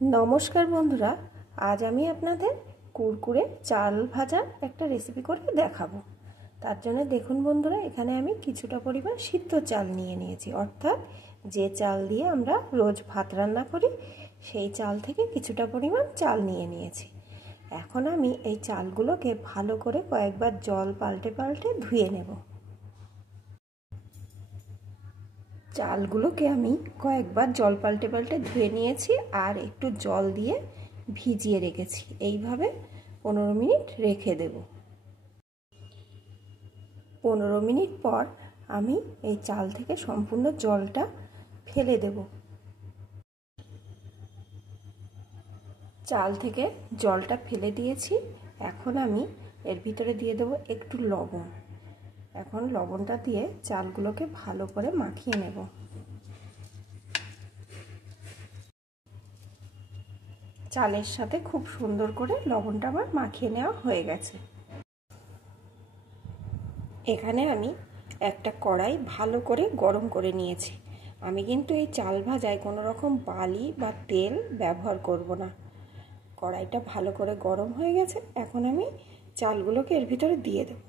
নমস্কার বন্ধুরা, আজ আমি আপনাদের কুরকুরে চাল ভাজার একটা রেসিপি করে দেখাবো। তার জন্য দেখুন বন্ধুরা, এখানে আমি কিছুটা পরিমাণ সিদ্ধ চাল নিয়ে নিয়েছি, অর্থাৎ যে চাল দিয়ে আমরা রোজ ভাত রান্না করি সেই চাল থেকে কিছুটা পরিমাণ চাল নিয়ে নিয়েছি। এখন আমি এই চালগুলোকে ভালো করে কয়েকবার জল পাল্টে পাল্টে ধুয়ে নেব। চালগুলোকে আমি কয়েকবার জল পাল্টে পাল্টে ধুয়ে নিয়েছি আর একটু জল দিয়ে ভিজিয়ে রেখেছি। এইভাবে 15 মিনিট রেখে দেব। 15 মিনিট পর আমি এই চাল থেকে সম্পূর্ণ জলটা ফেলে দেব। চাল থেকে জলটা ফেলে দিয়েছি। এখন আমি এর ভিতরে দিয়ে দেব একটু লবণ। এখন লবণটা দিয়ে চালগুলোকে ভালো করে মাখিয়ে নেব। চালের সাথে খুব সুন্দর করে লবণটা আমার মাখিয়ে নেওয়া হয়ে গেছে। এখানে আমি একটা কড়াই ভালো করে গরম করে নিয়েছি। আমি কিন্তু এই চাল ভাজায় কোনো রকম বালি বা তেল ব্যবহার করব না। কড়াইটা ভালো করে গরম হয়ে গেছে। এখন আমি চালগুলোকে এর ভিতরে দিয়ে দেব।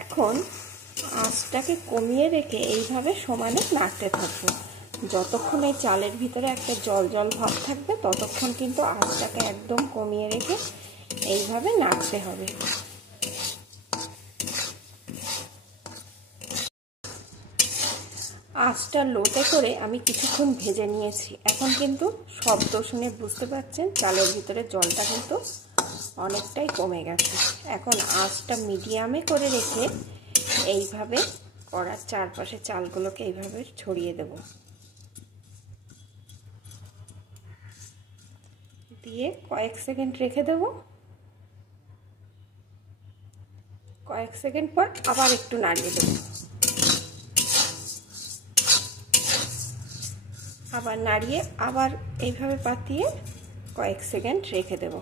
এখন আঁচটাকে কমিয়ে রেখে এইভাবে সমানে নাড়তে থাকবো। যতক্ষণ এই চালের ভিতরে একটা জল জল ভাব থাকবে ততক্ষণ কিন্তু আঁচটাকে একদম কমিয়ে রেখে এইভাবে নাড়তে হবে। আঁচটা লোতে করে আমি কিছুক্ষণ ভেজে নিয়েছি। এখন কিন্তু শব্দ শুনে বুঝতে পারছেন চালের ভিতরে জলটা কিন্তু অনেকটাই কমে গেছে। এখন আঁচটা মিডিয়ামে করে রেখে এইভাবে কড়ার চারপাশে চালগুলোকে এইভাবে ছড়িয়ে দেব। দিয়ে কয়েক সেকেন্ড রেখে দেব। কয়েক সেকেন্ড পর আবার একটু নাড়িয়ে দেব। আবার নাড়িয়ে আবার এইভাবে পাতিয়ে কয়েক সেকেন্ড রেখে দেব।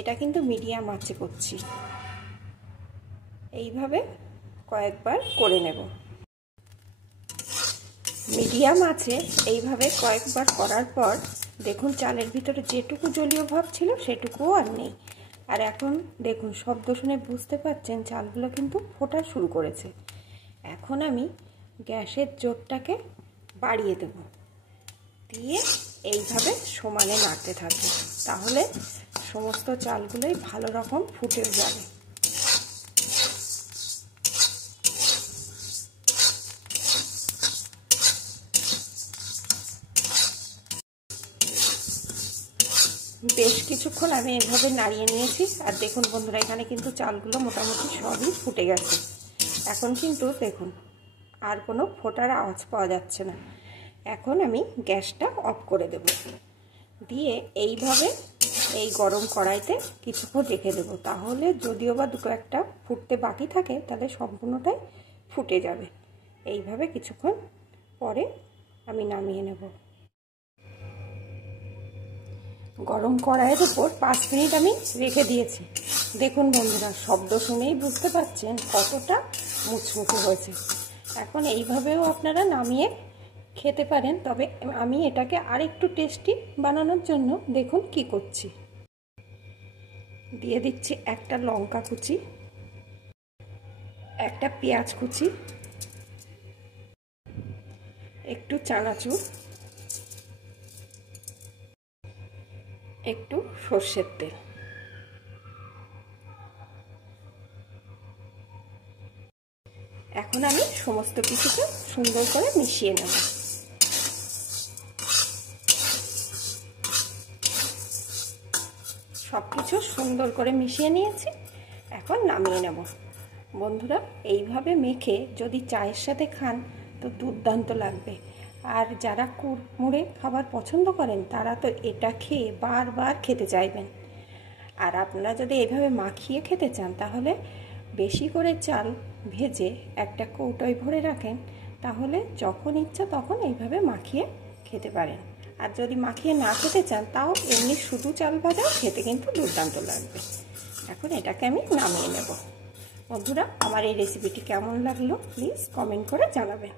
এটা কিন্তু মিডিয়াম আঁচে করছি। এইভাবে কয়েকবার করে নেব। মিডিয়াম আঁচে এইভাবে কয়েকবার করার পর দেখুন চালের ভিতরে যেটুকু জলীয় ভাব ছিল সেটুকুও আর নেই। আর এখন দেখুন শব্দ শুনে বুঝতে পারছেন চালগুলো কিন্তু ফোটা শুরু করেছে। এখন আমি গ্যাসের জোরটাকে বাড়িয়ে দেব। দিয়ে এইভাবে সমানে নাড়তে থাকবো। তাহলে সমস্ত চালগুলোই ভালো রকম ফুটে যাবে। বেশ কিছুক্ষণ আমি এভাবে নাড়িয়ে নিয়েছি। আর দেখুন বন্ধুরা, এখানে কিন্তু চালগুলো মোটামুটি সবই ফুটে গেছে। এখন কিন্তু দেখুন আর কোনো ফোটার আওয়াজ পাওয়া যাচ্ছে না। এখন আমি গ্যাসটা অফ করে দেব। দিয়ে এইভাবে এই গরম কড়াইতে কিছুক্ষণ রেখে দেবো। তাহলে যদিও বা দুটো একটা ফুটতে বাকি থাকে তাহলে সম্পূর্ণটাই ফুটে যাবে। এইভাবে কিছুক্ষণ পরে আমি নামিয়ে নেব। গরম কড়াইয়ের উপর 5 মিনিট আমি রেখে দিয়েছি। দেখুন বন্ধুরা, শব্দ শুনেই বুঝতে পারছেন কতটা মুচমুচে হয়েছে। এখন এইভাবেও আপনারা নামিয়ে খেতে পারেন। তবে আমি এটাকে আরেকটু টেস্টি বানানোর জন্য দেখুন কি করছি। দিয়ে দিচ্ছি একটা লঙ্কা কুচি, একটা পেঁয়াজ কুচি, একটু চানাচুর, একটু সর্ষের তেল। এখন আমি সমস্ত কিছুকে সুন্দর করে মিশিয়ে নেব। সব কিছু সুন্দর করে মিশিয়ে নিয়েছি। এখন নামিয়ে নেব। বন্ধুরা, এইভাবে মেখে যদি চায়ের সাথে খান তো দুর্দান্ত লাগবে। আর যারা কুড়মুড়ে খাবার পছন্দ করেন তারা তো এটা খেয়ে বারবার খেতে চাইবেন। আর আপনারা যদি এইভাবে মাখিয়ে খেতে চান তাহলে বেশি করে চাল ভেজে একটা কৌটোয় ভরে রাখেন। তাহলে যখন ইচ্ছা তখন এইভাবে মাখিয়ে খেতে পারেন। আর যদি মাখিয়ে না খেতে চান তাও এমনি শুধু চাল ভাজা খেতে কিন্তু দুর্দান্ত লাগবে। এখন এটাকে আমি নামিয়ে নেব। বন্ধুরা, আমার এই রেসিপিটি কেমন লাগলো প্লিজ কমেন্ট করে জানাবেন।